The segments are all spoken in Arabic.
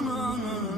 no, no.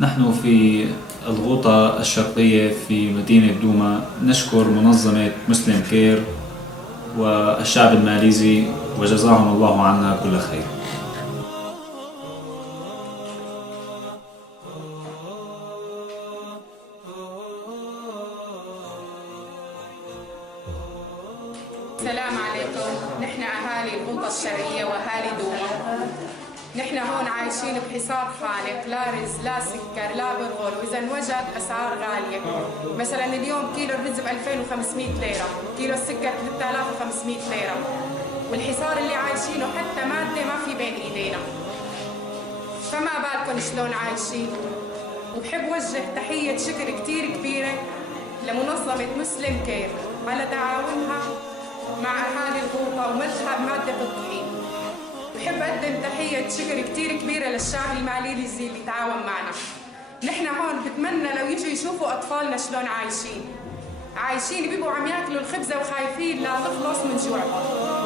نحن في الغوطة الشرقية في مدينة دوما نشكر منظمة مسلم كير والشعب الماليزي وجزاهم الله عنا كل خير. السلام عليكم. نحن أهالي الغوطة الشرقية وأهالي دوما. نحن هون عايشين بحصار خانق لا رز لا سكر لا برغل. وإذا انوجد أسعار غالية. مثلا اليوم كيلو الرز ب 2500 ليرة كيلو السكر 3500 ليرة. والحصار اللي عايشينه حتى مادة ما في بين إيدينا. فما بالكم شلون عايشين. وبحب وجه تحية شكر كتير كبيرة لمنظمة مسلم كير على تعاونها مع أهالي الغوطة ومدها بمادة الطحين. بحب أقدم تحية شكر كتير كبيرة للشعب الماليزي اللي تعاون معنا. نحن هون بتمنى لو يجوا يشوفوا أطفالنا شلون عايشين. عايشين بيبقوا عم ياكلوا الخبزة وخايفين لا تخلص من جوعهم.